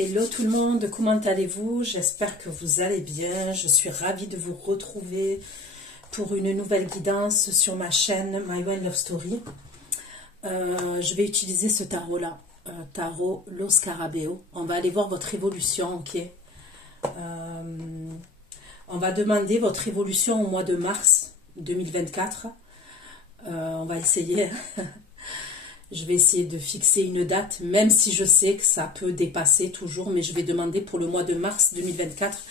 Hello tout le monde, comment allez-vous? J'espère que vous allez bien. Je suis ravie de vous retrouver pour une nouvelle guidance sur ma chaîne My One Love Story. Je vais utiliser ce tarot-là, tarot Lo Scarabeo. On va aller voir votre évolution, ok? On va demander votre évolution au mois de mars 2024. On va essayer... Je vais essayer de fixer une date, même si je sais que ça peut dépasser toujours, mais je vais demander pour le mois de mars 2024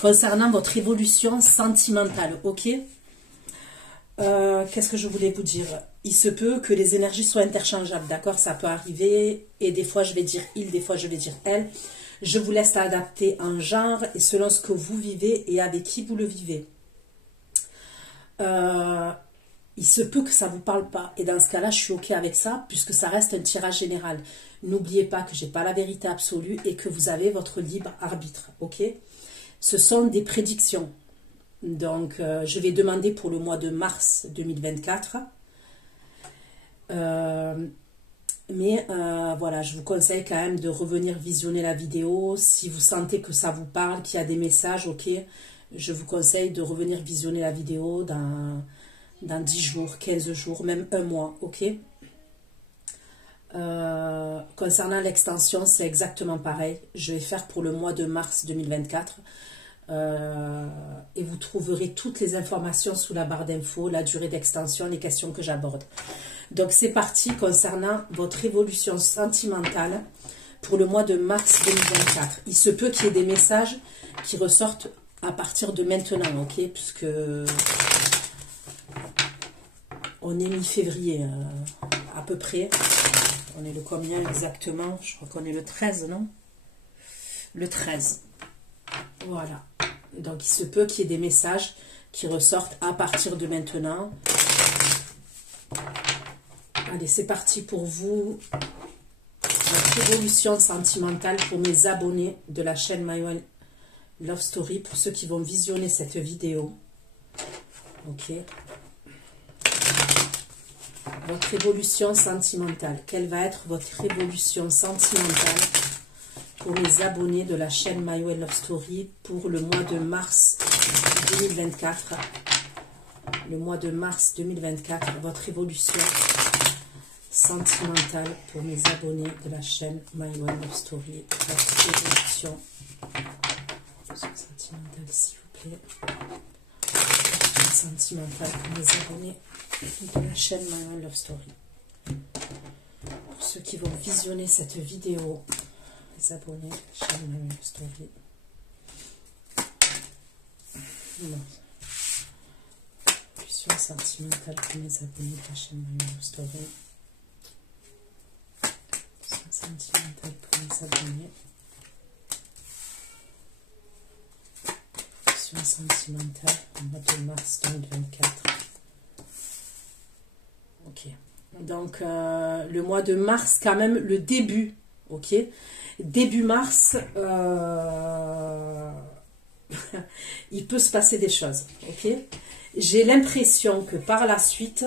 concernant votre évolution sentimentale, ok? Qu'est-ce que je voulais vous dire? Il se peut que les énergies soient interchangeables, d'accord? Ça peut arriver, et des fois je vais dire il, des fois je vais dire elle. Je vous laisse adapter en genre et selon ce que vous vivez et avec qui vous le vivez. Il se peut que ça ne vous parle pas. Et dans ce cas-là, je suis OK avec ça, puisque ça reste un tirage général. N'oubliez pas que je n'ai pas la vérité absolue et que vous avez votre libre arbitre. OK? Ce sont des prédictions. Donc, je vais demander pour le mois de mars 2024. Voilà, je vous conseille quand même de revenir visionner la vidéo. Si vous sentez que ça vous parle, qu'il y a des messages, OK? Je vous conseille de revenir visionner la vidéo dans 10 jours, 15 jours, même un mois, ok? Concernant l'extension, c'est exactement pareil. Je vais faire pour le mois de mars 2024. Et vous trouverez toutes les informations sous la barre d'infos, la durée d'extension, les questions que j'aborde. Donc c'est parti concernant votre évolution sentimentale pour le mois de mars 2024. Il se peut qu'il y ait des messages qui ressortent à partir de maintenant, ok? Puisque... on est mi-février, à peu près. On est le combien exactement? Je crois qu'on est le 13, non? Le 13. Voilà. Donc, il se peut qu'il y ait des messages qui ressortent à partir de maintenant. Allez, c'est parti pour vous. Votre évolution sentimentale pour mes abonnés de la chaîne My One Love Story, pour ceux qui vont visionner cette vidéo. Ok. Votre évolution sentimentale. Quelle va être votre évolution sentimentale pour les abonnés de la chaîne My One Love Story pour le mois de mars 2024? Le mois de mars 2024, votre évolution sentimentale pour mes abonnés de la chaîne My One Love Story. Votre évolution sentimentale, s'il vous plaît. Sentimentale pour mes abonnés de la chaîne My One Love Story. Pour ceux qui vont visionner cette vidéo, les abonnés de la chaîne My One Love Story. Non. Évolution sentimentale pour mes abonnés de la chaîne My One Love Story. Évolution sentimentale pour mes abonnés. Évolution sentimentale au mois de mars 2024. Ok, donc le mois de mars, quand même, le début, ok, début mars, il peut se passer des choses, ok. J'ai l'impression que par la suite,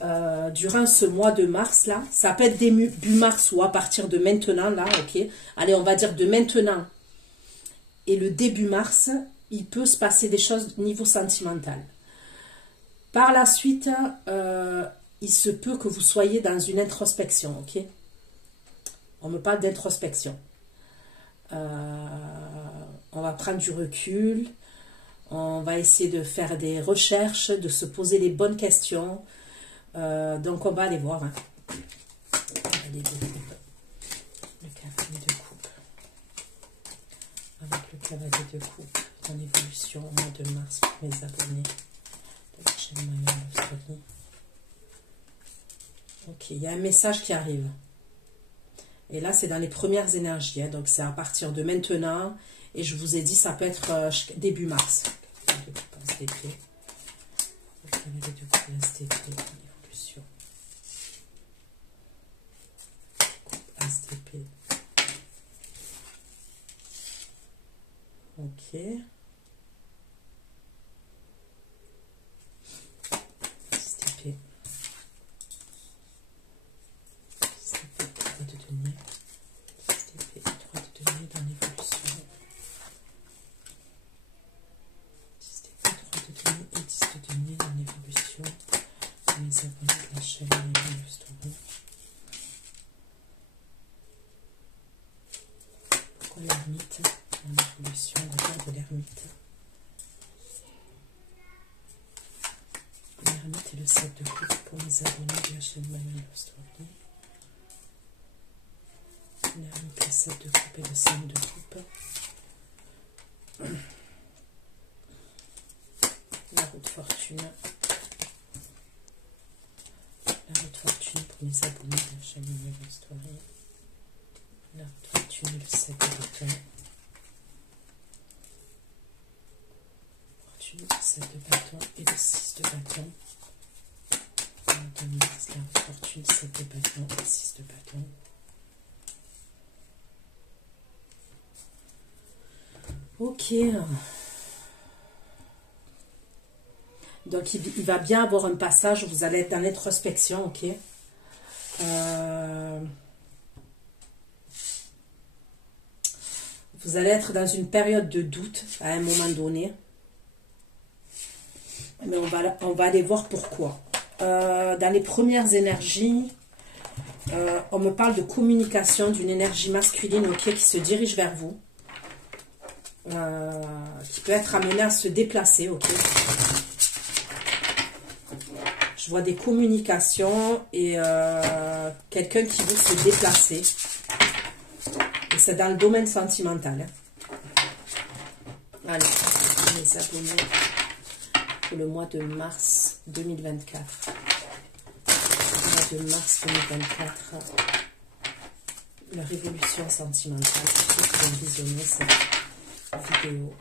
durant ce mois de mars, là, ça peut être début mars ou à partir de maintenant, là, ok. Allez, on va dire de maintenant et le début mars, il peut se passer des choses au niveau sentimental. Par la suite, il se peut que vous soyez dans une introspection, ok? On me parle d'introspection. On va prendre du recul, on va essayer de faire des recherches, de se poser les bonnes questions. Donc, on va aller voir. Hein. Le cavalier de coupe. Avec le cavalier de coupe, en évolution au mois de mars pour mes abonnés. Ok, il y a un message qui arrive. Et là, c'est dans les premières énergies. Hein, donc, c'est à partir de maintenant. Et je vous ai dit, ça peut être début mars. Ok. dans l'évolution. 10 d'épée, 3 de denier et 10 de denier dans l'évolution. Pour les abonnés de la chaîne Manuel Story. Pourquoi l'ermite dans l'évolution, la carte de l'ermite? L'ermite et le 7 de coupe pour les abonnés de la chaîne Manuel Story. L'ermite, le 7 de coupe et le 5 de coupe. La roue de fortune. La roue de fortune pour les abonnés de la chaîne Manuel Story. La roue de fortune et le 7 de bâton. Fortune, 7 de bâton et le 6 de bâton. La roue de fortune, 7 de bâton et 6 de bâton. Ok. Donc, il va bien avoir un passage où vous allez être dans l'introspection, ok. Vous allez être dans une période de doute à un moment donné. Mais on va aller voir pourquoi. Dans les premières énergies, on me parle de communication, d'une énergie masculine, ok, qui se dirige vers vous. Qui peut être amené à se déplacer, ok. Je vois des communications et quelqu'un qui veut se déplacer. Et c'est dans le domaine sentimental. Hein. Allez, les abonnés pour le mois de mars 2024. Le mois de mars 2024. La révolution sentimentale. Pour ceux qui ont visionné cette vidéo.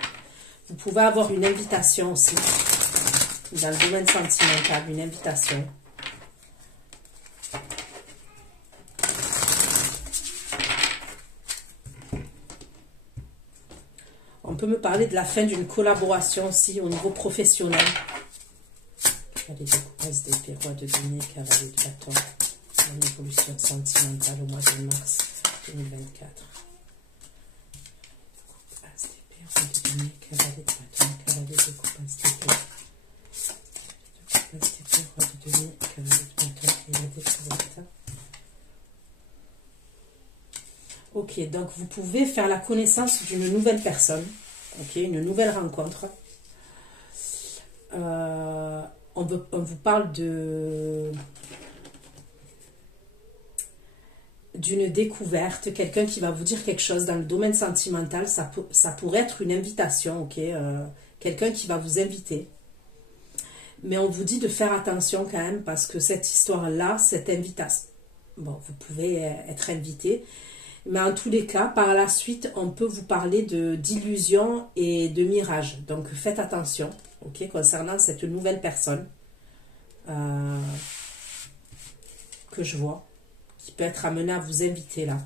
Vous pouvez avoir une invitation aussi. Dans le domaine sentimental, une invitation. On peut me parler de la fin d'une collaboration aussi au niveau professionnel. Cavalier de coupe, as d'épée, roi de denier, cavalier de bâton. Une évolution sentimentale au mois de mars 2024. As d'épée, roi de denier, cavalier de bâton, cavalier de coupe, as d'épée. Roi de denier, cavalier de bâton et la découverte. Ok, donc vous pouvez faire la connaissance d'une nouvelle personne, ok, une nouvelle rencontre. On vous parle d'une découverte, quelqu'un qui va vous dire quelque chose dans le domaine sentimental. Ça pourrait être une invitation, ok, quelqu'un qui va vous inviter. Mais on vous dit de faire attention quand même parce que cette histoire-là, cette invitation, bon, vous pouvez être invité. Mais en tous les cas, par la suite, on peut vous parler d'illusions et de mirages. Donc, faites attention, ok, concernant cette nouvelle personne que je vois, qui peut être amenée à vous inviter là.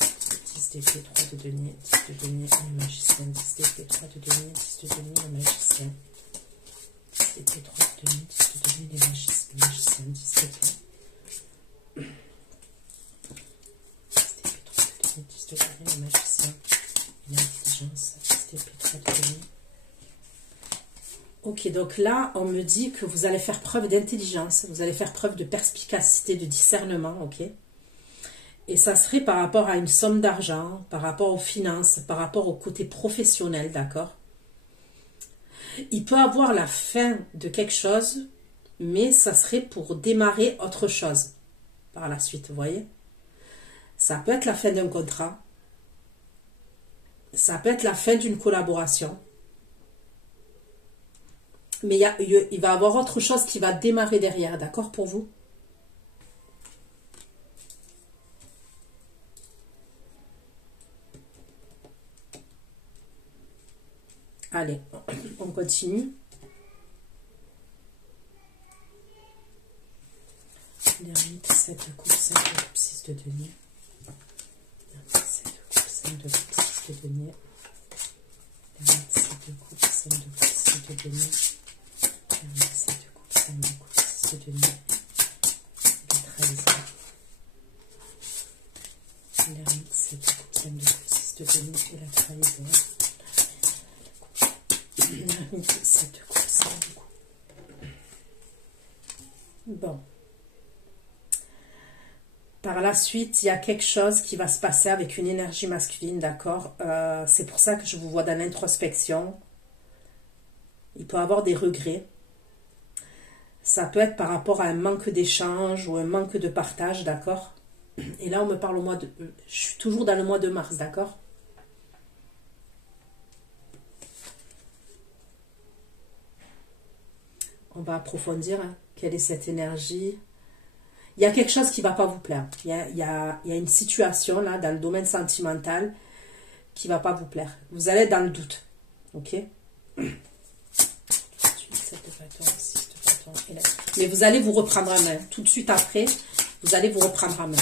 10 d'épée, 3 de denier, 10 de denier, le magicien, 10 d'épée, 3 de denier, 10 de denier, le magicien. 10 d'épée, 3 de denier, 10 de denier, le magicien, 10 d'épée. 10 de denier, le magicien, l'intelligence, 10 d'épée, 3 de denier. Ok, donc là, on me dit que vous allez faire preuve d'intelligence, vous allez faire preuve de perspicacité, de discernement, ok. Et ça serait par rapport à une somme d'argent, par rapport aux finances, par rapport au côté professionnel, d'accord. Il peut avoir la fin de quelque chose, mais ça serait pour démarrer autre chose par la suite, vous voyez. Ça peut être la fin d'un contrat, ça peut être la fin d'une collaboration. Mais il va y avoir autre chose qui va démarrer derrière, d'accord pour vous? Allez, on continue. L'ermite, 7 de coupe, 5 de coupe, 6 de denier. 7 de coupe, 5 de coupe, 6 de denier. L'ermite, 7 de coupe, 5 de coupe, 6 de denier. 7 de coupe, 5 de coupe, 6 de denier. Le 13. L'ermite, 7 de coupe, 5 de coupe, 6 de demi et la trahison. Cette course. Bon. Par la suite, il y a quelque chose qui va se passer avec une énergie masculine, d'accord? C'est pour ça que je vous vois dans l'introspection. Il peut y avoir des regrets. Ça peut être par rapport à un manque d'échange ou un manque de partage, d'accord? Et là, on me parle au mois de... Je suis toujours dans le mois de mars, d'accord? On va approfondir, hein, quelle est cette énergie. Il y a quelque chose qui ne va pas vous plaire. Il y a une situation, là, dans le domaine sentimental, qui ne va pas vous plaire. Vous allez être dans le doute, ok? Mais vous allez vous reprendre en main. Tout de suite après, vous allez vous reprendre en main.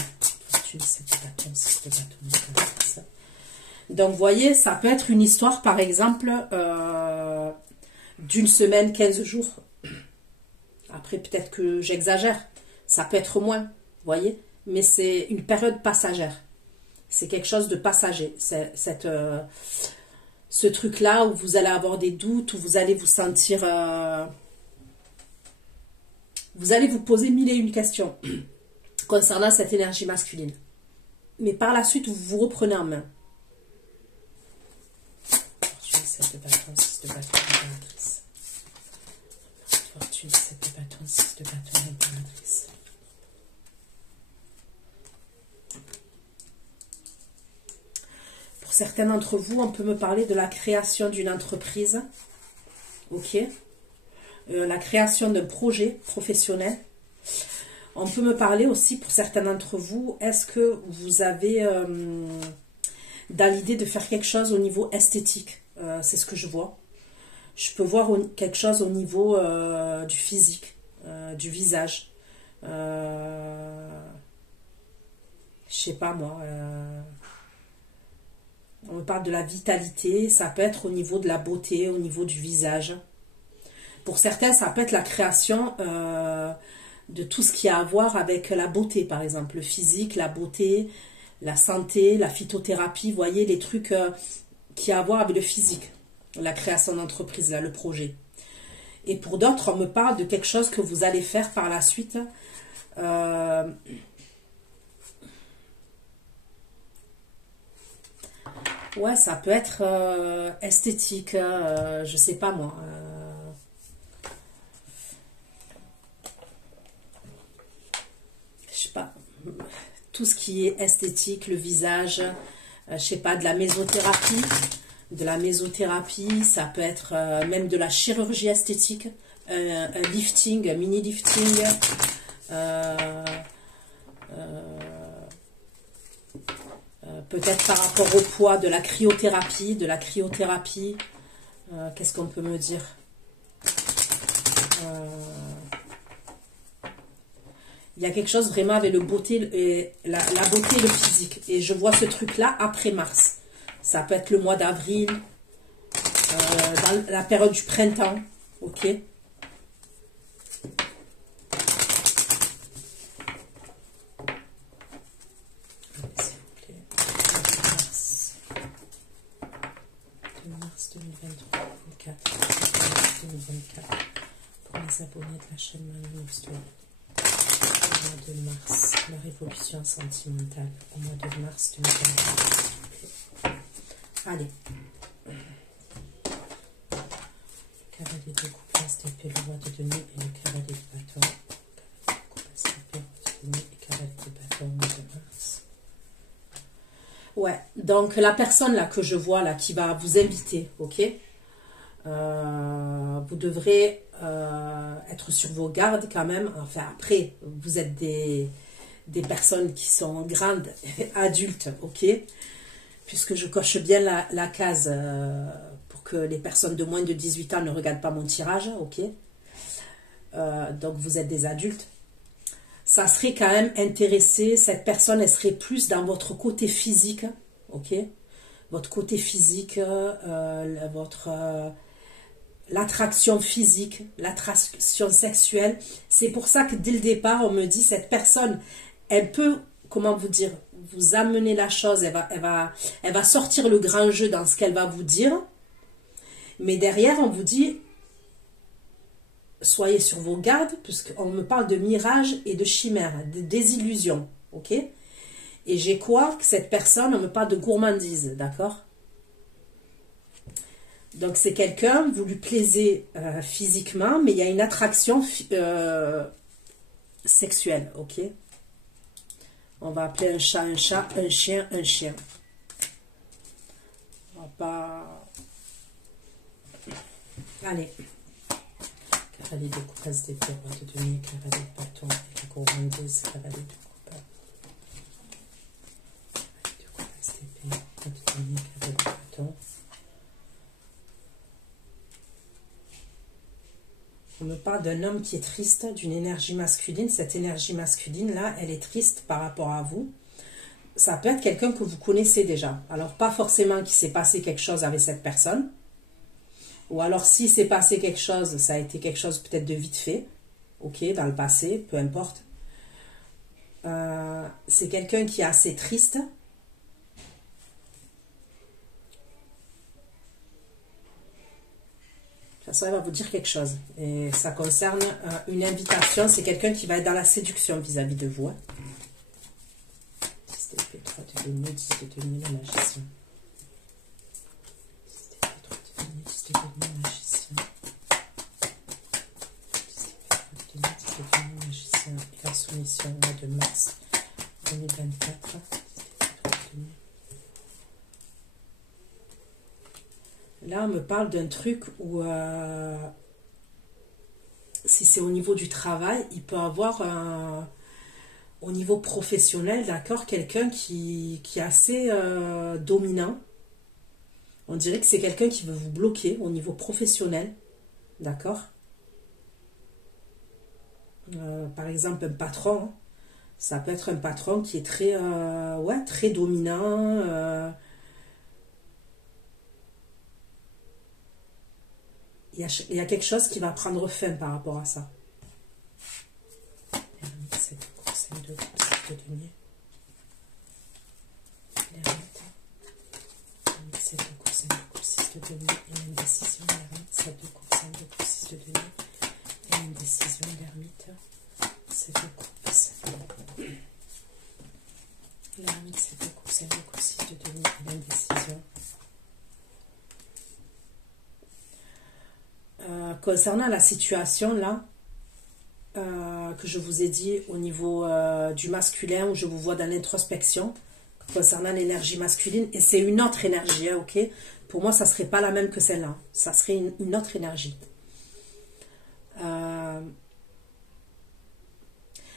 Donc, vous voyez, ça peut être une histoire, par exemple, d'une semaine, 15 jours. Après, peut-être que j'exagère. Ça peut être moins, vous voyez. Mais c'est une période passagère. C'est quelque chose de passager. Ce truc-là où vous allez avoir des doutes, où vous allez vous sentir... vous allez vous poser mille et une questions concernant cette énergie masculine. Mais par la suite, vous vous reprenez en main. Fortune, 7 de bâton, 6 de bâton, impératrice. Fortune, 7 de bâton, 6 de bâton, impératrice. Pour certains d'entre vous, on peut me parler de la création d'une entreprise. Ok. La création d'un projet professionnel. On peut me parler aussi, pour certains d'entre vous, est-ce que vous avez dans l'idée de faire quelque chose au niveau esthétique? C'est ce que je vois. Je peux voir quelque chose au niveau du physique, du visage. Je sais pas moi. On me parle de la vitalité. Ça peut être au niveau de la beauté, au niveau du visage. Pour certains, ça peut être la création de tout ce qui a à voir avec la beauté, par exemple. Le physique, la beauté, la santé, la phytothérapie. Vous voyez, les trucs qui a à voir avec le physique. La création d'entreprise, là, le projet. Et pour d'autres, on me parle de quelque chose que vous allez faire par la suite. Ouais, ça peut être esthétique, je sais pas moi. Je sais pas, tout ce qui est esthétique, le visage, je sais pas, de la mésothérapie. De la mésothérapie, ça peut être même de la chirurgie esthétique, un lifting, un mini lifting. Peut-être par rapport au poids, de la cryothérapie, qu'est-ce qu'on peut me dire? Il y a quelque chose vraiment avec le beauté et la beauté et le physique. Et je vois ce truc-là après mars. Ça peut être le mois d'avril, dans la période du printemps, ok? Mars 2023, 2024, pour les abonnés de la chaîne Manu Story. Au mois de mars, la révolution sentimentale, au mois de mars 2024. Allez. Le cavalier de coupe, d'épée, le roi de denier et le cavalier de bâton. Le cavalier de coupe, d'épée, le roi de denier et le cavalier de bâton au mois de mars. Ouais, donc la personne là que je vois là qui va vous inviter, ok, vous devrez être sur vos gardes quand même. Enfin après, vous êtes des personnes qui sont grandes, adultes, ok, puisque je coche bien la case pour que les personnes de moins de 18 ans ne regardent pas mon tirage, ok. Donc vous êtes des adultes. Ça serait quand même intéressé, cette personne, elle serait plus dans votre côté physique, ok? Votre côté physique, l'attraction physique, l'attraction sexuelle. C'est pour ça que dès le départ, on me dit, cette personne, elle peut, comment vous dire, vous amener la chose, elle va sortir le grand jeu dans ce qu'elle va vous dire. Mais derrière, on vous dit, soyez sur vos gardes, puisqu'on me parle de mirages et de chimères, de désillusions, ok? Et j'ai quoi? Que cette personne, on me parle de gourmandise, d'accord? Donc c'est quelqu'un, vous lui plaisez physiquement, mais il y a une attraction sexuelle, ok? On va appeler un chat, un chien, un chien. On va pas... Allez. Cavalier de coupe, as d'épée, roi de denier, cavalier de bâton, et la gourmandise, cavalier de coupe. Cavalier de coupe, as d'épée, roi de denier, cavalier de bâton. On me parle d'un homme qui est triste, d'une énergie masculine. Cette énergie masculine-là, elle est triste par rapport à vous. Ça peut être quelqu'un que vous connaissez déjà. Alors, pas forcément qu'il s'est passé quelque chose avec cette personne. Ou alors, s'il s'est passé quelque chose, ça a été quelque chose peut-être de vite fait. Ok, dans le passé, peu importe. C'est quelqu'un qui est assez triste. Ça va vous dire quelque chose. Et ça concerne une invitation. C'est quelqu'un qui va être dans la séduction vis-à-vis de vous. 10 d'épée, 3 de denier, 10 de denier, le magicien. 10 d'épée, 3 de denier, 10 de denier, le magicien. 10 d'épée, 3 de denier, 10 de denier, le magicien. Et la soumission, mois de mars 2024. 10 d'épée, 3 de denier. Là, on me parle d'un truc où, si c'est au niveau du travail, il peut avoir, au niveau professionnel, d'accord, quelqu'un qui est assez dominant. On dirait que c'est quelqu'un qui veut vous bloquer au niveau professionnel, d'accord. Par exemple, un patron, hein. Ça peut être un patron qui est très, ouais, très dominant. Il y a quelque chose qui va prendre fin par rapport à ça. C'est le conseil de denier. C'est le conseil de 6 de denier et l'indécision. C'est le conseil de 6 de denier et l'indécision. L'ermite, c'est le conseil. L'ermite, c'est le conseil de 6 de denier et l'indécision. Concernant la situation là que je vous ai dit au niveau du masculin, où je vous vois dans l'introspection concernant l'énergie masculine, et c'est une autre énergie, hein, ok, pour moi ça serait pas la même que celle-là, ça serait une autre énergie.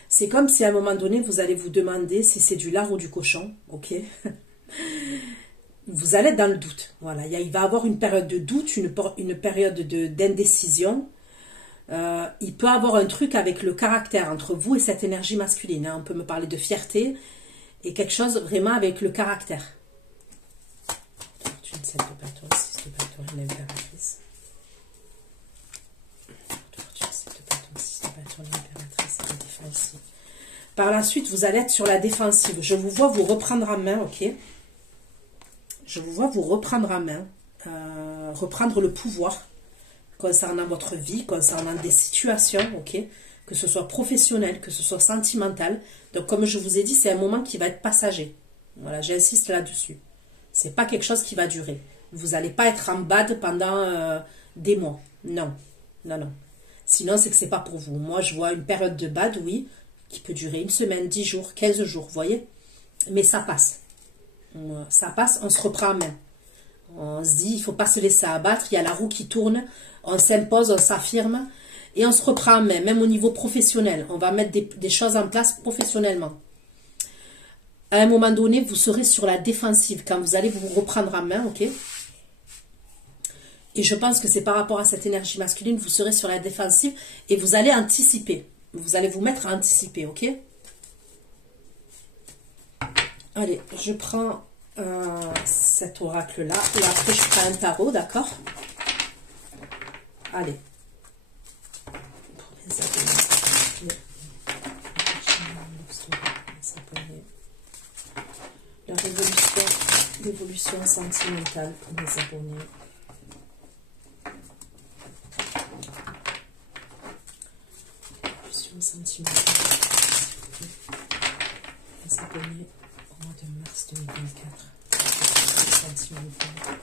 C'est comme si à un moment donné vous allez vous demander si c'est du lard ou du cochon, ok. Vous allez être dans le doute. Voilà, il va y avoir une période de doute, une période d'indécision. Il peut y avoir un truc avec le caractère entre vous et cette énergie masculine. Hein. On peut me parler de fierté et quelque chose vraiment avec le caractère. Fortune, 7 de bâton, 6 de bâton, l'impératrice. Fortune, 7 de bâton, 6 de bâton, l'impératrice et la défensive. Par la suite, vous allez être sur la défensive. Je vous vois vous reprendre en main, ok. Je vous vois vous reprendre en main, reprendre le pouvoir concernant votre vie, concernant des situations, ok, que ce soit professionnel, que ce soit sentimental. Donc, comme je vous ai dit, c'est un moment qui va être passager. Voilà, j'insiste là-dessus. C'est pas quelque chose qui va durer. Vous n'allez pas être en bad pendant des mois. Non, non, non. Sinon, c'est que c'est pas pour vous. Moi, je vois une période de bad, oui, qui peut durer 1 semaine, 10 jours, 15 jours, vous voyez. Mais ça passe. Ça passe, on se reprend en main. On se dit, il ne faut pas se laisser abattre, il y a la roue qui tourne, on s'impose, on s'affirme, et on se reprend en main, même au niveau professionnel. On va mettre des choses en place professionnellement. À un moment donné, vous serez sur la défensive, quand vous allez vous reprendre en main, ok? Et je pense que c'est par rapport à cette énergie masculine, vous serez sur la défensive, et vous allez anticiper. Vous allez vous mettre à anticiper, ok? Allez, je prends cet oracle-là et après je prends un tarot, d'accord? Allez. Pour les abonnés. L'évolution sentimentale pour mes abonnés. L'évolution sentimentale. Les abonnés au mois de mars 2024. Sentimentale.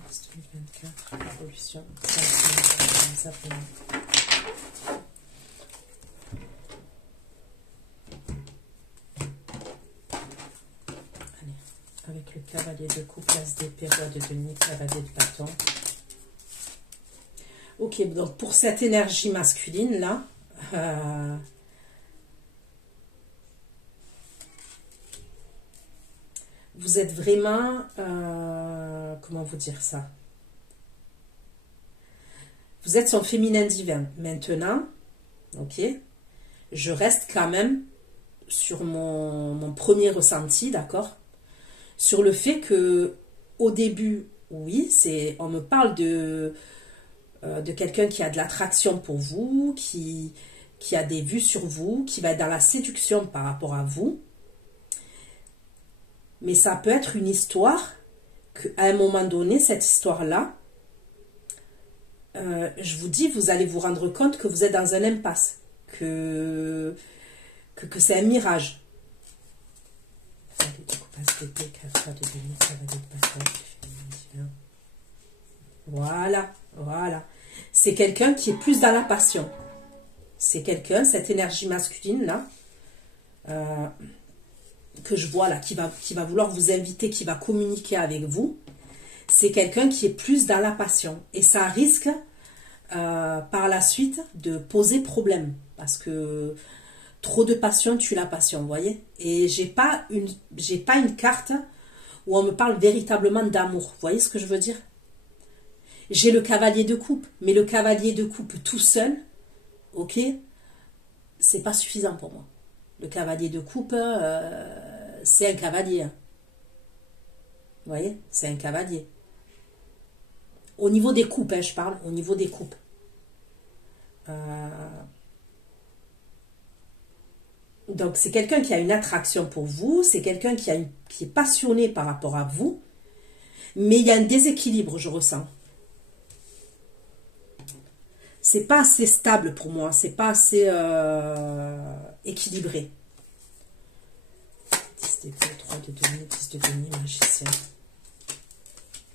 Mars 2024. L'évolution sentimentale pour mes abonnés. Avec le cavalier de coupe, l'as d'épée, roi de denier, cavalier de bâton. Ok, donc pour cette énergie masculine là, vous êtes vraiment, comment vous dire ça? Vous êtes son féminin divin. Maintenant, ok, je reste quand même sur mon premier ressenti, d'accord? Sur le fait que au début, oui, on me parle de quelqu'un qui a de l'attraction pour vous, qui a des vues sur vous, qui va être dans la séduction par rapport à vous. Mais ça peut être une histoire qu'à un moment donné, cette histoire-là, je vous dis, vous allez vous rendre compte que vous êtes dans un impasse, que c'est un mirage. Voilà, voilà. C'est quelqu'un qui est plus dans la passion. C'est quelqu'un, cette énergie masculine là, que je vois là, qui va vouloir vous inviter, qui va communiquer avec vous. C'est quelqu'un qui est plus dans la passion. Et ça risque par la suite de poser problème. Parce que trop de passion tue la passion, vous voyez. Et j'ai pas une carte où on me parle véritablement d'amour. Vous voyez ce que je veux dire? J'ai le cavalier de coupe, mais le cavalier de coupe tout seul, ok, c'est pas suffisant pour moi. Le cavalier de coupe, c'est un cavalier. Vous voyez, c'est un cavalier. Au niveau des coupes, hein, je parle, au niveau des coupes. Donc, c'est quelqu'un qui a une attraction pour vous, c'est quelqu'un qui est passionné par rapport à vous, mais il y a un déséquilibre, je ressens. C'est pas assez stable pour moi, c'est pas assez équilibré. 10 d'épée, 3 de denier, 10 de denier, magicien.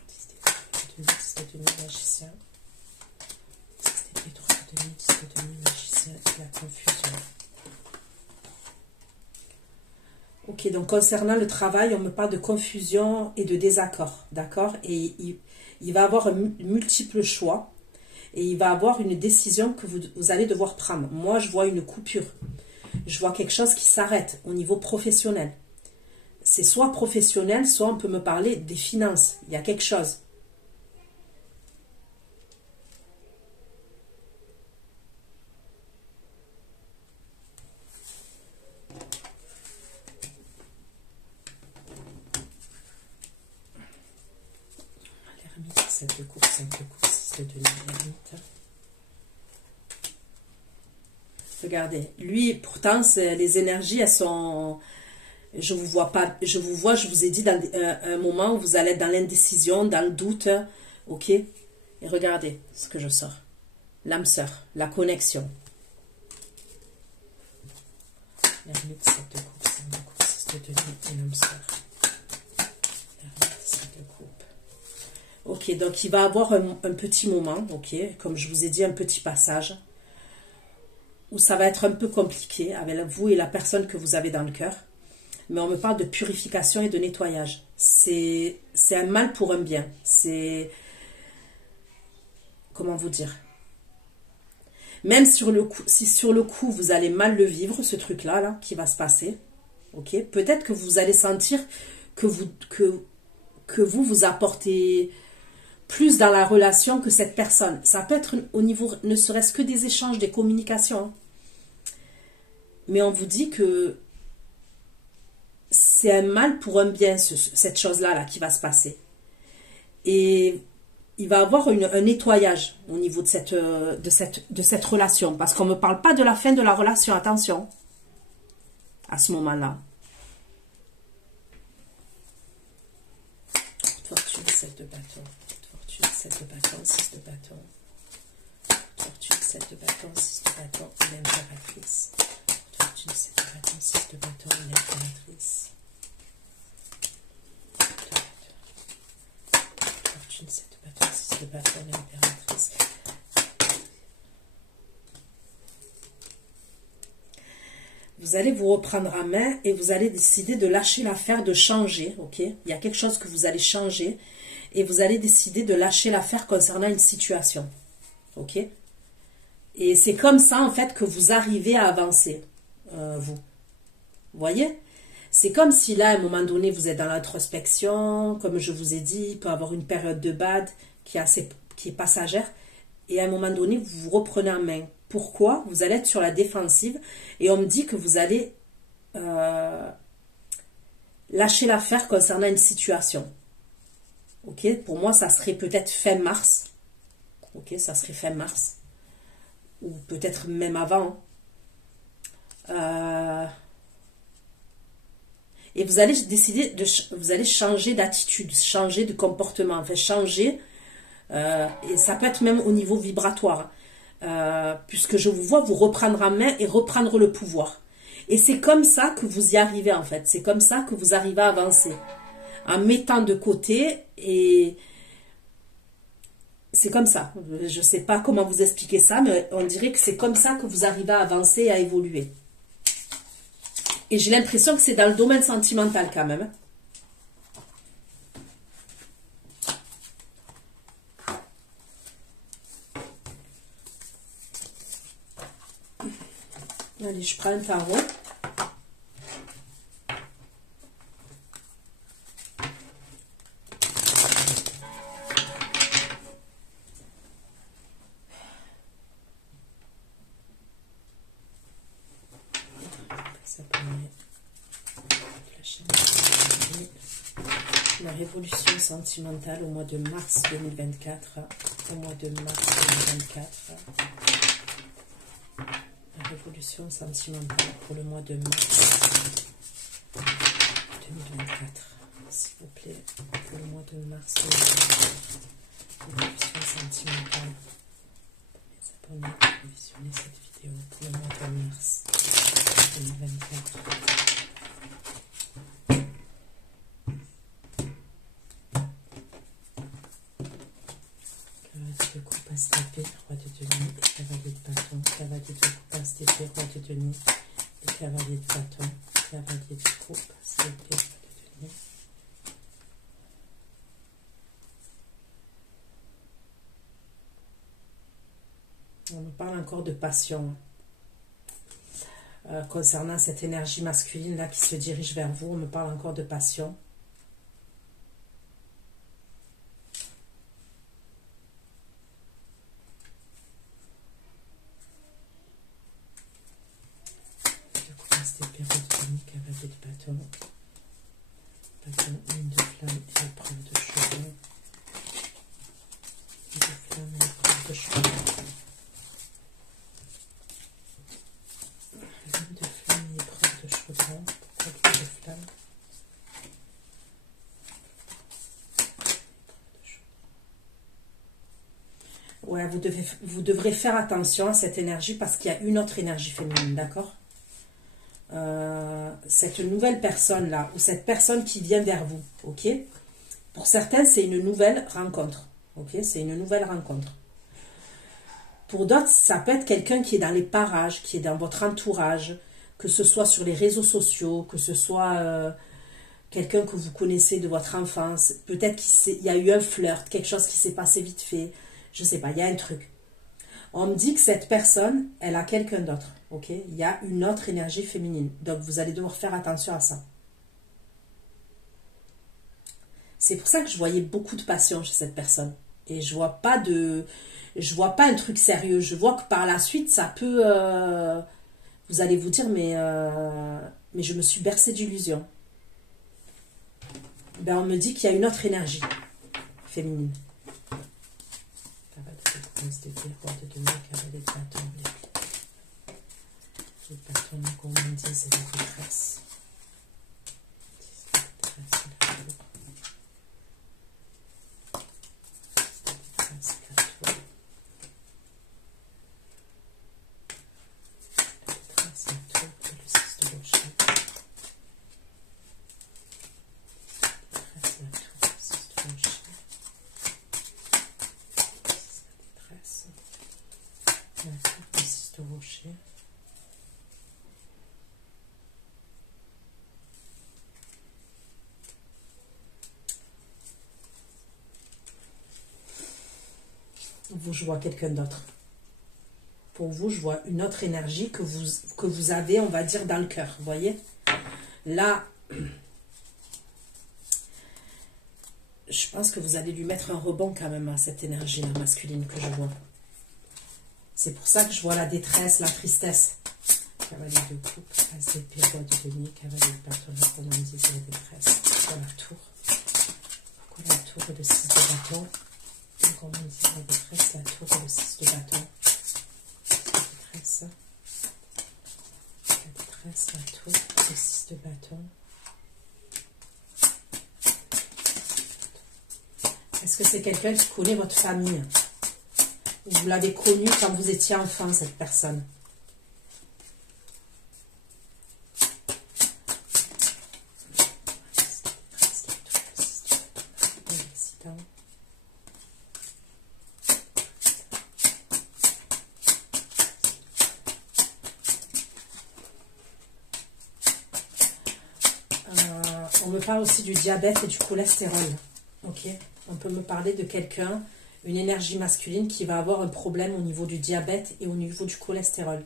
10 d'épée, 10 de denier, magicien. 10 d'épée, 3 de denier, 10 de denier, magicien, et la confusion. Ok, donc concernant le travail, on me parle de confusion et de désaccord, d'accord? Et il va avoir multiples choix et il va avoir une décision que vous allez devoir prendre. Moi, je vois une coupure. Je vois quelque chose qui s'arrête au niveau professionnel. C'est soit professionnel, soit on peut me parler des finances. Il y a quelque chose. L'ermite, 7 de coupe, 5 de coupe, 6 de denier, l'ermite. Regardez, lui, pourtant, les énergies, elles sont... Je vous vois pas, je vous ai dit dans un moment où vous allez être dans l'indécision, dans le doute, ok? Et regardez ce que je sors. L'âme sœur, la connexion. L'ermite, 7 de coupe, 5 de coupe, 6 de denier et l'âme sœur. L'ermite, 7 de coupe. Ok, donc il va avoir un petit moment, ok? Comme je vous ai dit, un petit passage où ça va être un peu compliqué avec vous et la personne que vous avez dans le cœur. Mais on me parle de purification et de nettoyage. C'est un mal pour un bien. C'est... Comment vous dire? Même sur le coup, si sur le coup, vous allez mal le vivre, ce truc-là, là, qui va se passer, ok? Peut-être que vous allez sentir que vous apportez plus dans la relation que cette personne. Ça peut être au niveau, ne serait-ce que des échanges, des communications. Hein. Mais on vous dit que c'est un mal pour un bien, cette chose-là là, qui va se passer. Et il va y avoir un nettoyage au niveau de cette relation. Parce qu'on ne me parle pas de la fin de la relation, attention, à ce moment-là. 7 de bâton, fortune, 7 de bâton, 6 de bâton, fortune, 7 de bâton, 6 de bâton, l'impératrice, fortune, 7 de bâton, 6 de bâton, l'impératrice, fortune, 7 de bâton, 6 de bâton, l'impératrice. Vous allez vous reprendre en main et vous allez décider de lâcher l'affaire, de changer, ok? Il y a quelque chose que vous allez changer et vous allez décider de lâcher l'affaire concernant une situation, ok? Et c'est comme ça, en fait, que vous arrivez à avancer, vous. Vous voyez? C'est comme si là, à un moment donné, vous êtes dans l'introspection, comme je vous ai dit, il peut y avoir une période de bad qui est passagère, et à un moment donné, vous vous reprenez en main. Pourquoi? Vous allez être sur la défensive et on me dit que vous allez lâcher l'affaire concernant une situation. Ok? Pour moi, ça serait peut-être fin mars. Ok? Ça serait fin mars. Ou peut-être même avant. Et vous allez décider vous allez changer d'attitude, changer de comportement, enfin changer. Et ça peut être même au niveau vibratoire. Puisque je vous vois vous reprendre en main et reprendre le pouvoir. Et c'est comme ça que vous y arrivez en fait. C'est comme ça que vous arrivez à avancer. En mettant de côté et c'est comme ça. Je ne sais pas comment vous expliquer ça, mais on dirait que c'est comme ça que vous arrivez à avancer et à évoluer. Et j'ai l'impression que c'est dans le domaine sentimental quand même. Allez, je prends un tarot. Ça permet de lâcher la révolution sentimentale au mois de mars 2024. Au mois de mars 2024. Révolution sentimentale pour le mois de mars 2024, s'il vous plaît, pour le mois de mars 2024. Révolution sentimentale pour les abonnés qui ont visionné cette vidéo pour le mois de mars 2024. Cavalier de coupe à stépée, roi de denier et cavalier de bâton, cavalier de coupe à stépée, roi de denier et cavalier de bâton, cavalier de coupe, stépée, roi de denier. On me parle encore de passion concernant cette énergie masculine là qui se dirige vers vous. On me parle encore de passion. Cavalier de bâton, une de flamme et épreuve de chaudron, une de flamme et épreuve de chaudron, une de flamme et épreuve de chaudron, pourquoi une de flamme? Ouais, vous devrez faire attention à cette énergie parce qu'il y a une autre énergie féminine, d'accord? Cette nouvelle personne là ou cette personne qui vient vers vous, ok, pour certains c'est une nouvelle rencontre, ok, c'est une nouvelle rencontre. Pour d'autres ça peut être quelqu'un qui est dans les parages, qui est dans votre entourage, que ce soit sur les réseaux sociaux, que ce soit quelqu'un que vous connaissez de votre enfance, peut-être qu'il y a eu un flirt, quelque chose qui s'est passé vite fait, je sais pas, il y a un truc. On me dit que cette personne, elle a quelqu'un d'autre, ok? Il y a une autre énergie féminine. Donc, vous allez devoir faire attention à ça. C'est pour ça que je voyais beaucoup de passion chez cette personne. Et je vois pas un truc sérieux. Je vois que par la suite, ça peut... vous allez vous dire, mais je me suis bercée d'illusions. Ben, on me dit qu'il y a une autre énergie féminine. Stépée, roi de denier, cavalier de bâton, les bâtons gourmandises et la détresse. Vous, je vois quelqu'un d'autre. Pour vous, je vois une autre énergie que vous avez, on va dire, dans le cœur. Vous voyez? Là, je pense que vous allez lui mettre un rebond quand même à cette énergie-là masculine que je vois. C'est pour ça que je vois la détresse, la tristesse. Cavalier de coupe, as d'épée, roi de denier, cavalier de bâton, recommandise la détresse. Pourquoi la tour? Pourquoi la tour et le 6 de bâton? Recommandise la détresse, la tour et le 6 de bâton. La détresse, la tour et le 6 de bâton. Est-ce que c'est quelqu'un qui connaît votre famille? Vous l'avez connu quand vous étiez enfant, cette personne? On me parle aussi du diabète et du cholestérol. Ok, on peut me parler de quelqu'un, une énergie masculine qui va avoir un problème au niveau du diabète et au niveau du cholestérol.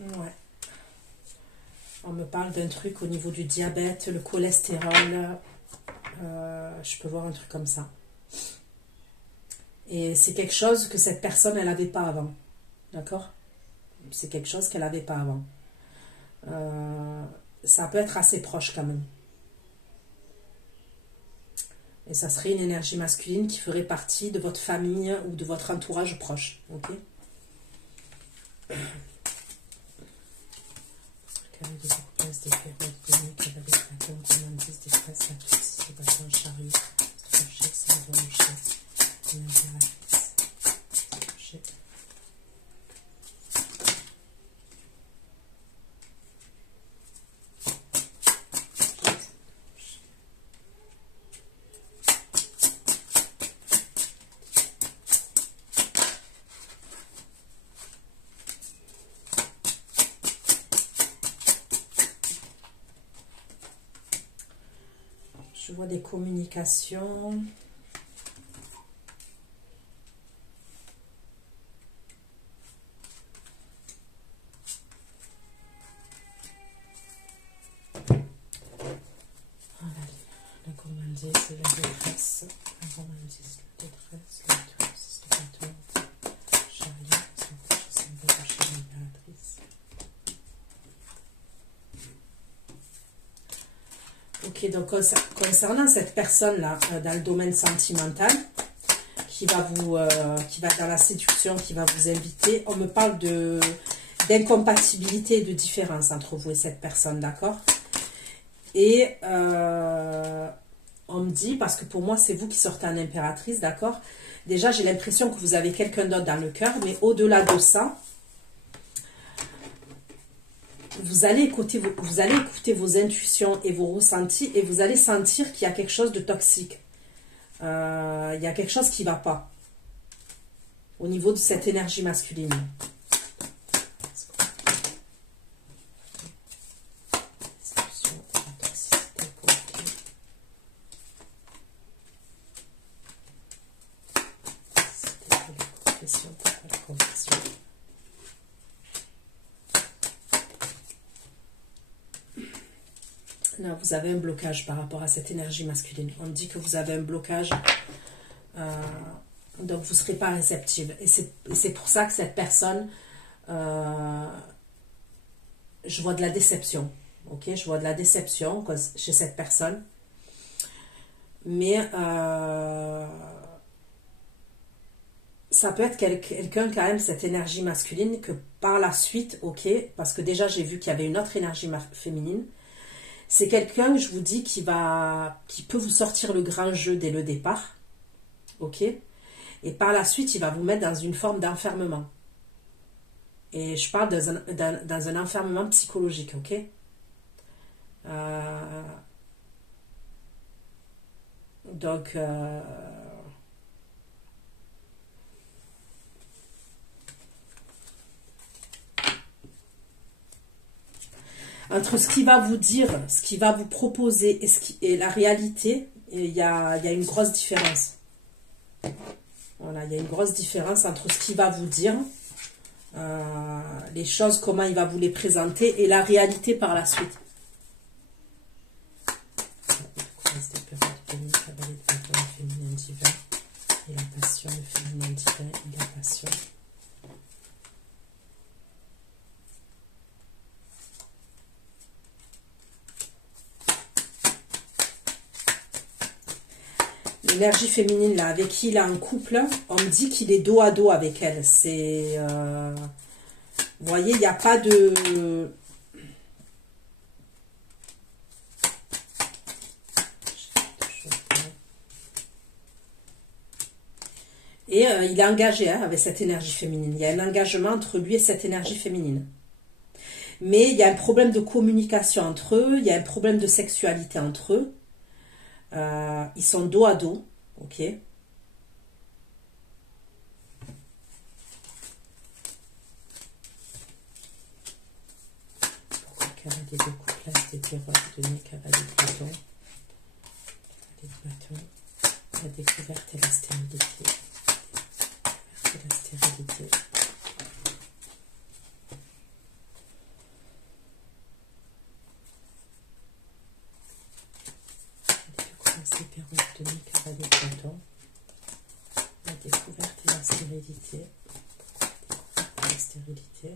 Ouais. On me parle d'un truc au niveau du diabète, le cholestérol. Je peux voir un truc comme ça. Et c'est quelque chose que cette personne, elle n'avait pas avant. D'accord? C'est quelque chose qu'elle n'avait pas avant. Ça peut être assez proche quand même. Et ça serait une énergie masculine qui ferait partie de votre famille ou de votre entourage proche. Ok? Je vois des communications. Voilà, la gourmandise, la détresse, la gourmandise, la détresse, la détresse, le bâton, chariot, c'est une belle libératrice. Ok, donc concernant cette personne-là, dans le domaine sentimental, qui va dans la séduction, qui va vous inviter, on me parle d'incompatibilité et de différence entre vous et cette personne, d'accord? Et on me dit, parce que pour moi, c'est vous qui sortez en impératrice, d'accord? Déjà, j'ai l'impression que vous avez quelqu'un d'autre dans le cœur, mais au-delà de ça, vous allez écouter vos intuitions et vos ressentis et vous allez sentir qu'il y a quelque chose de toxique. Il y a quelque chose qui ne va pas au niveau de cette énergie masculine. Là, vous avez un blocage par rapport à cette énergie masculine. On dit que vous avez un blocage, donc vous ne serez pas réceptive. Et c'est pour ça que cette personne, je vois de la déception. Ok, je vois de la déception chez cette personne. Mais ça peut être quelqu'un quand même, cette énergie masculine, que par la suite, ok, parce que déjà j'ai vu qu'il y avait une autre énergie féminine. C'est quelqu'un, je vous dis, qui peut vous sortir le grand jeu dès le départ. Ok? Et par la suite, il va vous mettre dans une forme d'enfermement. Et je parle dans un enfermement psychologique. Ok? Donc, Entre ce qu'il va vous dire, ce qu'il va vous proposer et la réalité, il y a une grosse différence. Voilà, il y a une grosse différence entre ce qu'il va vous dire, les choses, comment il va vous les présenter et la réalité par la suite. Et la passion, le féminin divin et la passion. L'énergie féminine, là, avec qui il a un couple, on me dit qu'il est dos à dos avec elle. C'est... vous voyez, il n'y a pas de... Et il est engagé avec cette énergie féminine. Il y a un engagement entre lui et cette énergie féminine. Mais il y a un problème de communication entre eux, il y a un problème de sexualité entre eux. Ils sont dos à dos, ok. Pourquoi cavalier de couple, des tiroirs de nez, cavalier de bâton, la découverte et la stérilité. La stérilité. Les perruques de nez, cavalier de bâton, la découverte et la stérilité. La stérilité.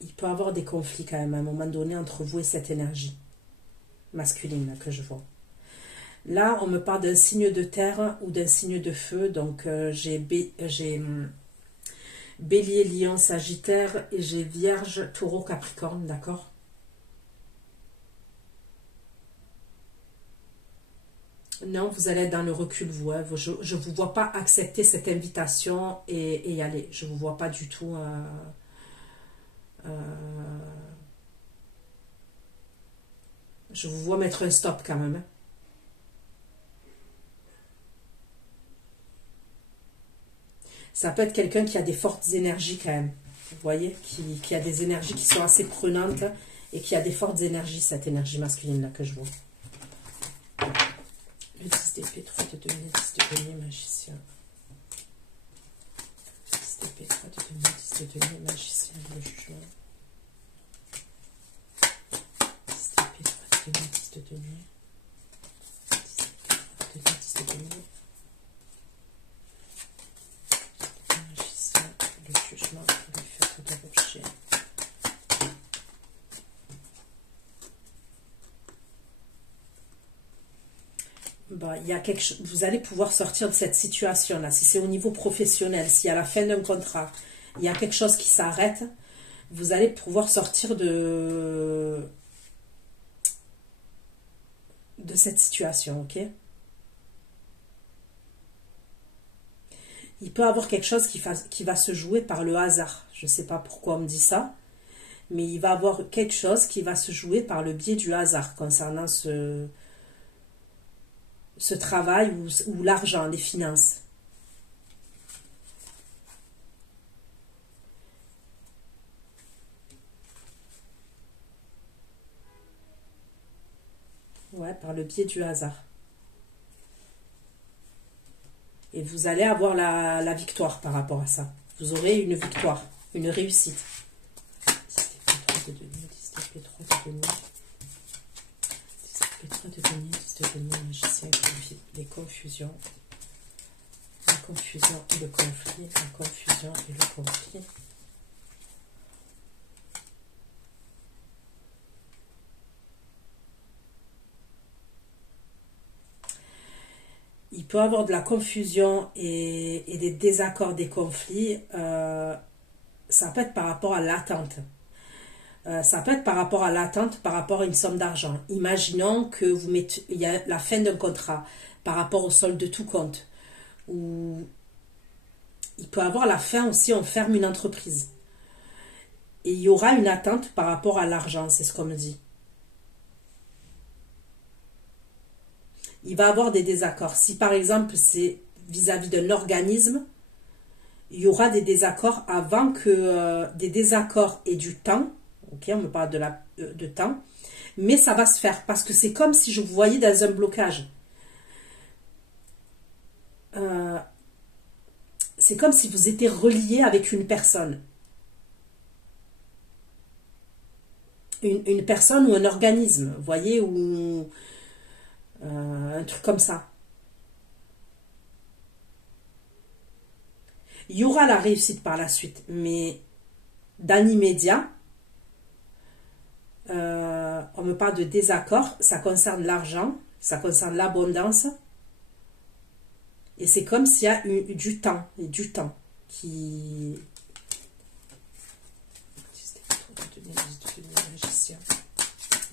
Il peut y avoir des conflits quand même à un moment donné entre vous et cette énergie masculine là, que je vois. Là, on me parle d'un signe de terre ou d'un signe de feu. Donc, j'ai Bélier, Lion, Sagittaire et j'ai Vierge, Taureau, Capricorne, d'accord? Non, vous allez être dans le recul, vous. Hein. Je ne vous vois pas accepter cette invitation et y aller. Je ne vous vois pas du tout... je vous vois mettre un stop quand même. Hein. Ça peut être quelqu'un qui a des fortes énergies quand même. Vous voyez, qui a des énergies qui sont assez prenantes et qui a des fortes énergies, cette énergie masculine là que je vois. Le 10 d'épée, 3 de denier, 10 de denier, magicien. 10 d'épée, 3 de denier, 10 de denier, magicien, le jugement. 10 d'épée, 3 de denier, 10 de denier. 10 d'épée, 3 de denier, 10 de denier. Magicien, le jugement, le feu de rocher. Bah, il y a quelque chose, vous allez pouvoir sortir de cette situation-là. Si c'est au niveau professionnel, si à la fin d'un contrat, il y a quelque chose qui s'arrête, vous allez pouvoir sortir de cette situation, ok? Il peut y avoir quelque chose qui va se jouer par le hasard. Je ne sais pas pourquoi on me dit ça, mais il va y avoir quelque chose qui va se jouer par le biais du hasard concernant ce travail ou l'argent, les finances. Ouais, par le biais du hasard. Et vous allez avoir la victoire par rapport à ça. Vous aurez une victoire, une réussite. 10 d'épée, 3 de denier, 10 d'épée, 3 de denier. 10 d'épée, 3 de denier, 10 de denier, magicien, les confusions. La confusion et le conflit, la confusion et le conflit. Il peut y avoir de la confusion et des désaccords, des conflits. Ça peut être par rapport à l'attente. Ça peut être par rapport à l'attente, par rapport à une somme d'argent. Imaginons que il y a la fin d'un contrat par rapport au solde de tout compte. Ou il peut y avoir la fin aussi, on ferme une entreprise. Et il y aura une attente par rapport à l'argent, c'est ce qu'on me dit. Il va y avoir des désaccords. Si par exemple c'est vis-à-vis d'un organisme, il y aura des désaccords avant que des désaccords et du temps. Ok, on me parle de temps. Mais ça va se faire parce que c'est comme si je vous voyais dans un blocage. C'est comme si vous étiez relié avec une personne. Une personne ou un organisme, vous voyez, ou un truc comme ça. Il y aura la réussite par la suite, mais dans l'immédiat, on me parle de désaccord, ça concerne l'argent, ça concerne l'abondance, et c'est comme s'il y a du temps, et du temps qui...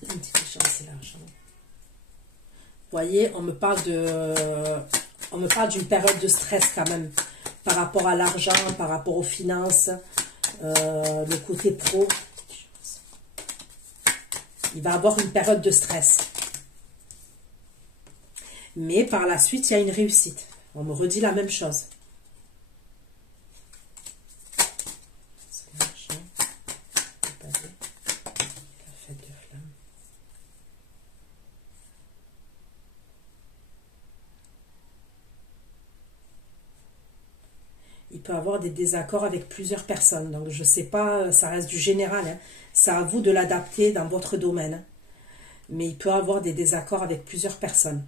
L'intelligence et l'argent. Vous voyez, on me parle d'une période de stress quand même, par rapport à l'argent, par rapport aux finances, le côté pro. Il va avoir une période de stress. Mais par la suite, il y a une réussite. On me redit la même chose. Il peut avoir des désaccords avec plusieurs personnes. Donc, je ne sais pas, ça reste du général. Hein. C'est à vous de l'adapter dans votre domaine. Mais il peut avoir des désaccords avec plusieurs personnes.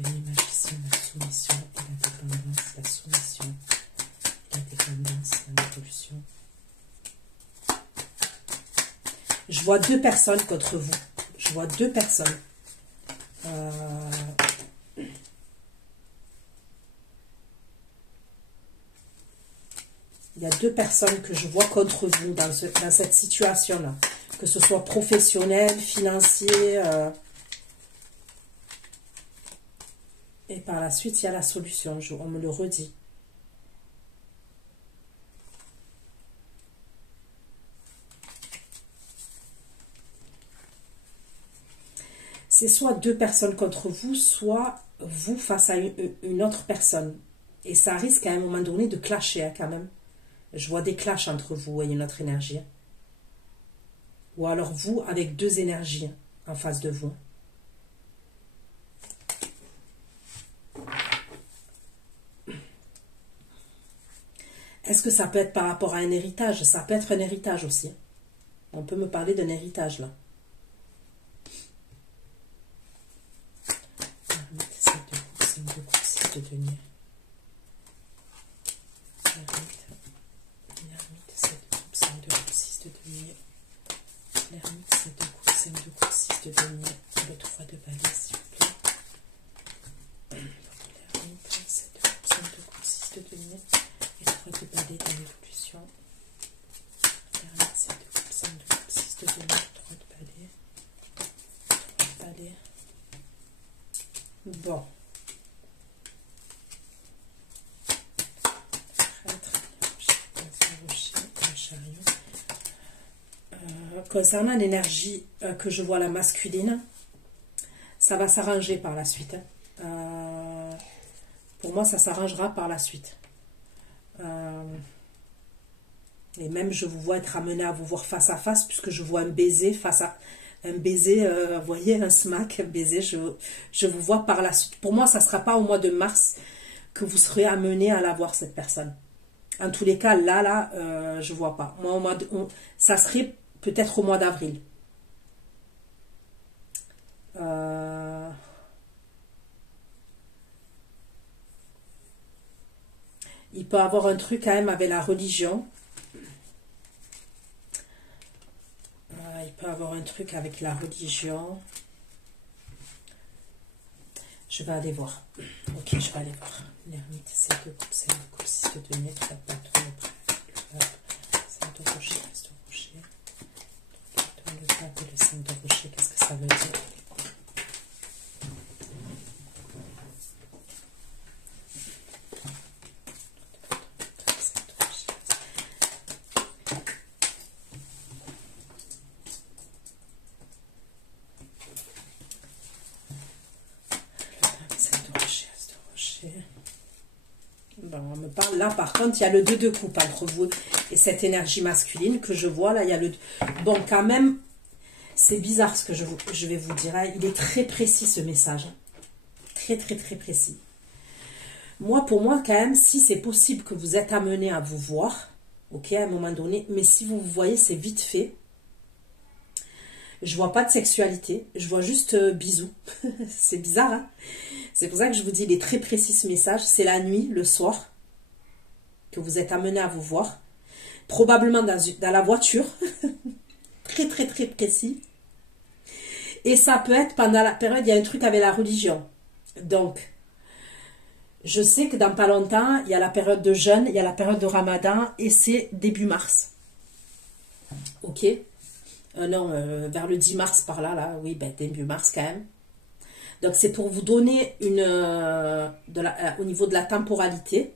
Magicien, la soumission et la dépendance, la soumission, la dépendance, la révolution. Je vois deux personnes contre vous. Je vois deux personnes. Il y a deux personnes que je vois contre vous dans cette situation-là. Que ce soit professionnel, financier. Et par la suite, il y a la solution. On me le redit. C'est soit deux personnes contre vous, soit vous face à une autre personne. Et ça risque à un moment donné de clasher hein, quand même. Je vois des clashs entre vous et une autre énergie. Ou alors vous avec deux énergies en face de vous. Est-ce que ça peut être par rapport à un héritage? Ça peut être un héritage aussi. On peut me parler d'un héritage là. De denier. L'ermite, 7 de coupe, 5 de coupe, 6 de denier. L'ermite, 7 de coupe, 5 de coupe, 6 de denier. Le 3 de balai, s'il vous plaît. L'ermite, 7 de coupe, 5 de coupe, 6 de denier. Et 3 de balai dans l'évolution. L'ermite, 7 de coupe, 5 de coupe, 6 de denier. 3 de balai. 3 de balai. Bon. Concernant l'énergie que je vois la masculine, ça va s'arranger par la suite. Pour moi, ça s'arrangera par la suite. Et même, je vous vois être amené à vous voir face à face, puisque je vois un baiser face à un baiser, vous voyez, un smack, un baiser, je vous vois par la suite. Pour moi, ça ne sera pas au mois de mars que vous serez amené à la voir, cette personne. En tous les cas, là, je ne vois pas. Moi, ça serait peut-être au mois d'avril. Il peut avoir un truc quand même avec la religion. Il peut avoir un truc avec la religion. Je vais aller voir. Ok, je vais aller voir. L'ermite, 7 de coupe, 5 de coupe, 6 de denier, 3 de bâton, le 5 de rocher, 6 de rocher. Le 4 de le 5 on me parle. Là, par contre, il y a le 2 de coupe entre vous et cette énergie masculine que je vois. Là, il y a le... Bon, quand même, c'est bizarre ce que je vais vous dire. Hein. Il est très précis, ce message. Très, très, très précis. Moi, pour moi, quand même, si c'est possible que vous êtes amené à vous voir, ok, à un moment donné, mais si vous vous voyez, c'est vite fait. Je vois pas de sexualité, je vois juste bisous. C'est bizarre, hein? C'est pour ça que je vous dis, il est très précis ce message. C'est la nuit, le soir, que vous êtes amené à vous voir. Probablement dans la voiture. Très, très, très précis. Et ça peut être pendant la période, il y a un truc avec la religion. Donc, je sais que dans pas longtemps, il y a la période de jeûne, il y a la période de Ramadan, et c'est début mars. Ok? Non, vers le 10 mars par là, oui, ben, début mars quand même. Donc c'est pour vous donner une au niveau de la temporalité.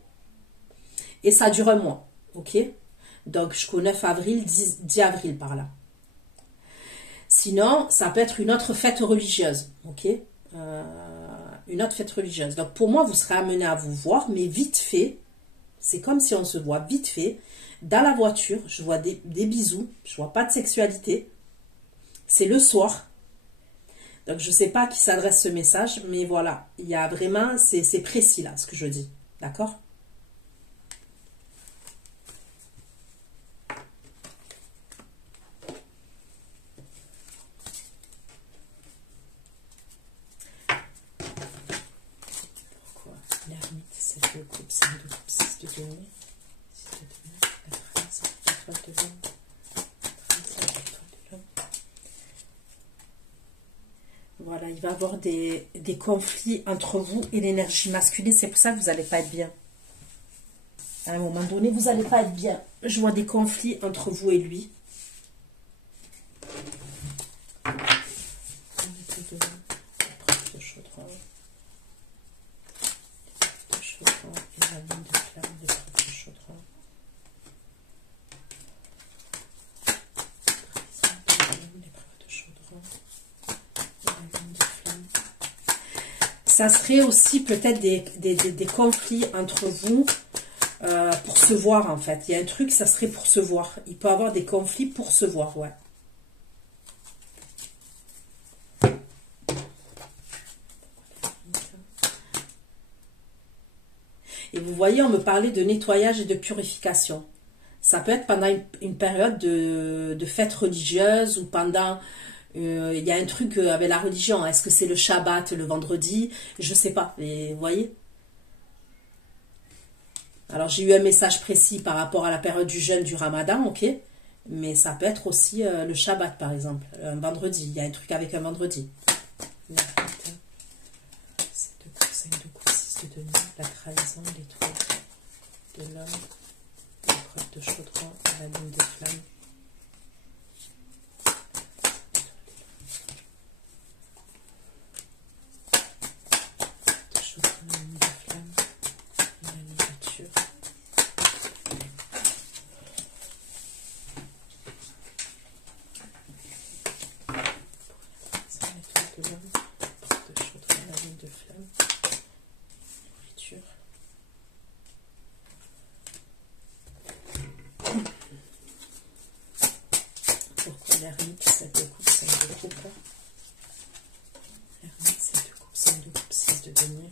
Et ça dure un mois, ok? Donc jusqu'au 9 avril, 10 avril par là. Sinon, ça peut être une autre fête religieuse, ok? Une autre fête religieuse. Donc pour moi, vous serez amené à vous voir, mais vite fait. C'est comme si on se voit vite fait. Dans la voiture, je vois des bisous, je vois pas de sexualité. C'est le soir. Donc, je ne sais pas à qui s'adresse ce message, mais voilà, il y a vraiment, c'est précis là, ce que je dis. D'accord? Pourquoi l'ermite, c'est 2 coupes, 5 de coupe, 6 de denier, 6 de denier, la prince, l'étoile de l'homme, voilà, il va y avoir des conflits entre vous et l'énergie masculine. C'est pour ça que vous n'allez pas être bien. À un moment donné, vous n'allez pas être bien. Je vois des conflits entre vous et lui. Ça serait aussi peut-être des conflits entre vous pour se voir en fait. Il y a un truc, ça serait pour se voir. Il peut y avoir des conflits pour se voir, ouais. Et vous voyez, on me parlait de nettoyage et de purification. Ça peut être pendant une période de fête religieuse ou pendant... Il y a un truc avec la religion. Est-ce que c'est le Shabbat, le vendredi? Je sais pas. Mais vous voyez? Alors, j'ai eu un message précis par rapport à la période du jeûne du Ramadan, ok? Mais ça peut être aussi le Shabbat, par exemple. Un vendredi. Il y a un truc avec un vendredi. C'est 2 coups, 5 de coups, 6 de denier, la trahison, l'étoile de l'homme, l'épreuve de chaudron, la lune de flamme. Pourquoi l'ermite, 7 de coupe, 5 de coupe? L'ermite, 7 de coupe, 5 de coupe, 6 de denier.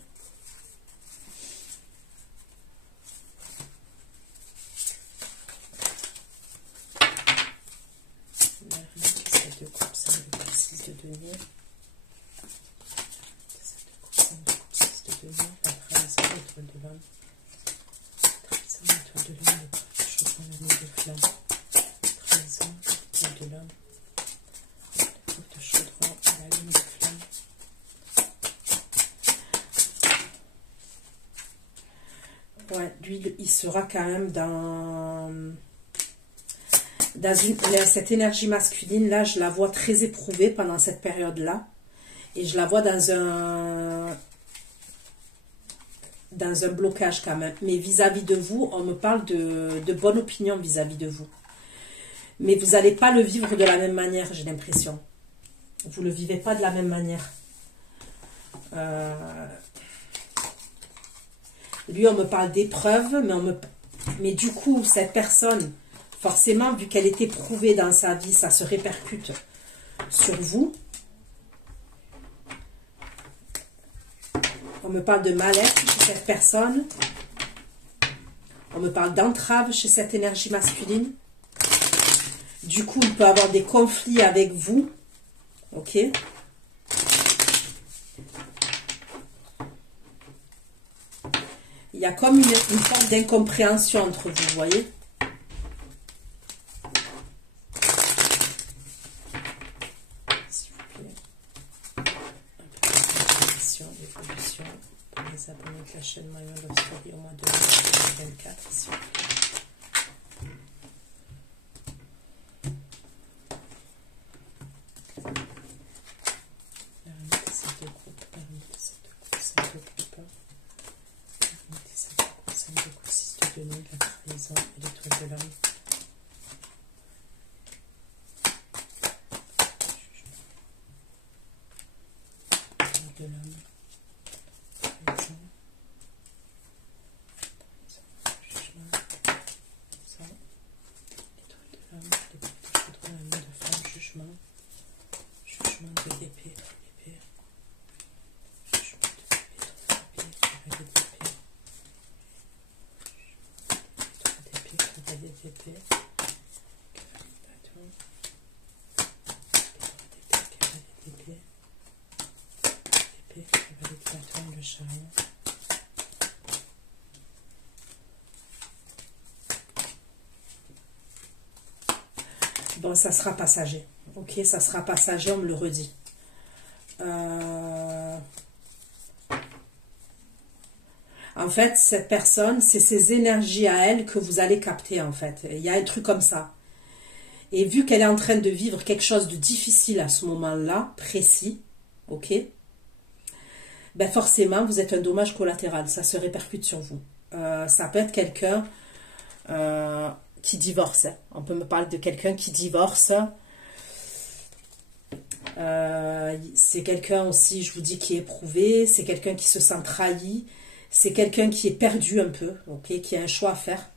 L'ermite, 7 de coupe, 5 de coupe, 6 de denier. 7 de coupe, 5 de coupe, 6 de denier. La trahison, l'étoile de l'homme. Trahison, l'étoile de l'homme, l'épreuve de chaudron, la lune de flamme. Trahison, l'étoile de l'homme. L'épreuve de chaudron, la lune de flamme. Ouais, lui, il sera quand même dans cette énergie masculine. Là, je la vois très éprouvée pendant cette période-là. Et je la vois dans un blocage quand même. Mais vis-à-vis de vous, on me parle de bonne opinion vis-à-vis de vous. Mais vous n'allez pas le vivre de la même manière, j'ai l'impression. Vous ne le vivez pas de la même manière. Lui, on me parle d'épreuve, mais du coup, cette personne, forcément, vu qu'elle est éprouvée dans sa vie, ça se répercute sur vous. On me parle de mal-être chez cette personne. On me parle d'entrave chez cette énergie masculine. Du coup, il peut avoir des conflits avec vous. Ok? Il y a comme une forme d'incompréhension entre vous, vous voyez? S'il vous plaît. Un peu d'évolution pour les abonnés de la chaîne My World of Story au mois de 2024, s'il vous plaît. La trahison et l'étoile de l'âme. L'étoile de l'âme. Trahison. Jugement. Ça. L'étoile de l'âme. L'étoile de l'âme de femme. Jugement. Jugement de l'épée. Épée. Jugement de l'épée. Cavalier d'épée. Cavalier d'épée, bâton, cavalier d'épée, cavalier de bâton, le chariot. Bon, ça sera passager. Ok, ça sera passager, on me le redit. En fait, cette personne, c'est ses énergies à elle que vous allez capter, en fait. Il y a un truc comme ça. Et vu qu'elle est en train de vivre quelque chose de difficile à ce moment-là, précis, ok, ben forcément, vous êtes un dommage collatéral. Ça se répercute sur vous. Ça peut être quelqu'un qui divorce. On peut me parler de quelqu'un qui divorce. C'est quelqu'un aussi, je vous dis, qui est éprouvé. C'est quelqu'un qui se sent trahi. C'est quelqu'un qui est perdu un peu, ok, qui a un choix à faire.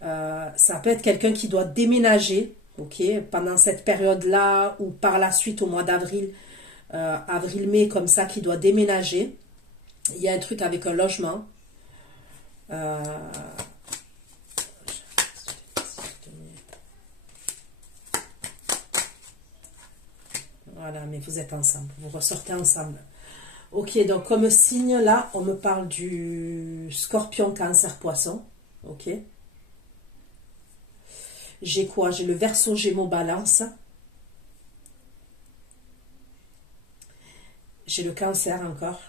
Ça peut être quelqu'un qui doit déménager, ok, pendant cette période-là ou par la suite au mois d'avril, avril-mai, comme ça, qui doit déménager. Il y a un truc avec un logement. Voilà, mais vous êtes ensemble, vous ressortez ensemble. Ok, donc comme signe, là, on me parle du Scorpion, Cancer, Poisson. Ok. J'ai quoi? J'ai le Verseau, Gémeaux, Balance. J'ai le Cancer encore.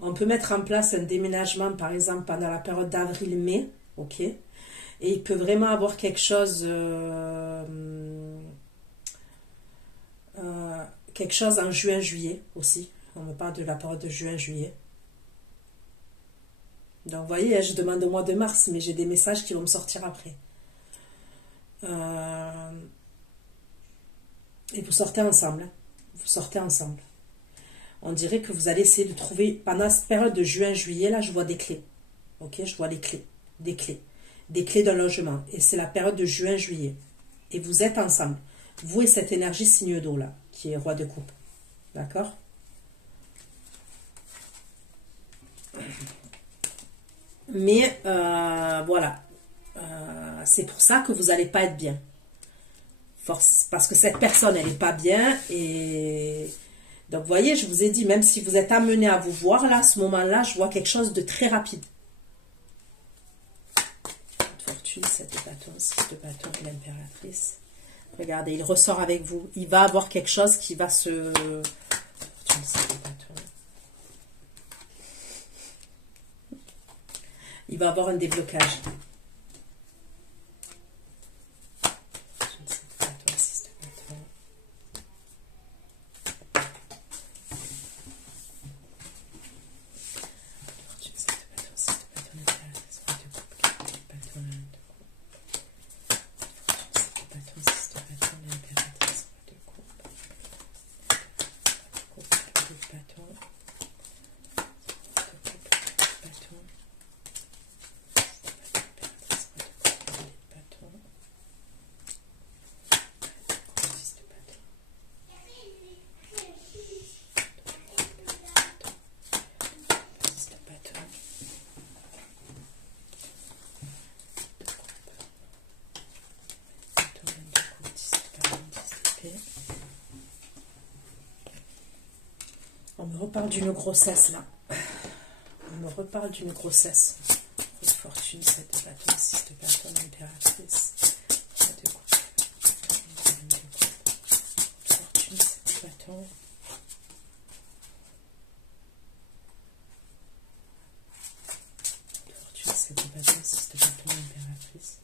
On peut mettre en place un déménagement, par exemple, pendant la période d'avril-mai. Ok. Et il peut vraiment avoir quelque chose en juin-juillet aussi. On me parle de la période de juin-juillet. Donc, vous voyez, je demande au mois de mars, mais j'ai des messages qui vont me sortir après. Et vous sortez ensemble. Vous sortez ensemble. On dirait que vous allez essayer de trouver, pendant cette période de juin-juillet, là, je vois des clés. Ok, je vois les clés. Des clés. Des clés d'un logement. Et c'est la période de juin-juillet. Et vous êtes ensemble. Vous et cette énergie signe d'eau, là, qui est roi de coupe. D'accord? Mais, voilà. C'est pour ça que vous n'allez pas être bien. Parce que cette personne, elle n'est pas bien. Et donc, vous voyez, je vous ai dit, même si vous êtes amené à vous voir, là, à ce moment-là, je vois quelque chose de très rapide. Fortune, 7 de bâton, 6 de bâton, l'impératrice. Regardez, il ressort avec vous. Il va avoir quelque chose qui va se... Fortune, 7 de bâton. Il va avoir un déblocage. Fortune, 7 de bâton, 6 de bâton. Fortune, 7 de bâton, 6 de bâton, l'impératrice, roi de coupe, 4 de bâton, l'âme de coupe. Fortune, 7 de bâton, 6 de bâton, l'impératrice, roi de coupe. reparle d'une grossesse là. On me reparle d'une grossesse. Fortune, 7 de bâton, 6 de bâton, impératrice. 3 de coupe. Fortune, 7 de bâton. Fortune, 7 de bâton, 6 de bâton, impératrice.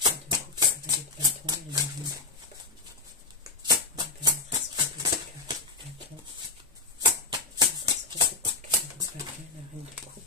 3 de coupe, cavalier de bâton et la reine de coupe. Impératrice, roi de coupe, cavalier de bâton. Impératrice, roi de coupe, cavalier de bâton et la reine de coupe.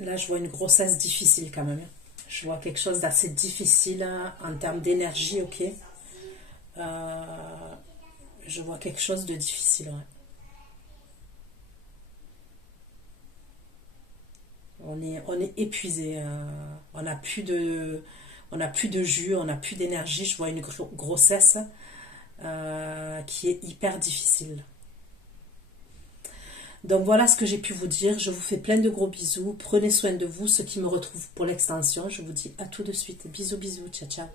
Là, je vois une grossesse difficile quand même. Je vois quelque chose d'assez difficile en termes d'énergie, ok. Je vois quelque chose de difficile, ouais. On est épuisé. On n'a plus de jus, on n'a plus d'énergie. Je vois une grossesse qui est hyper difficile. Donc voilà ce que j'ai pu vous dire. Je vous fais plein de gros bisous. Prenez soin de vous. Ceux qui me retrouvent pour l'extension, je vous dis à tout de suite. Bisous, bisous. Ciao, ciao.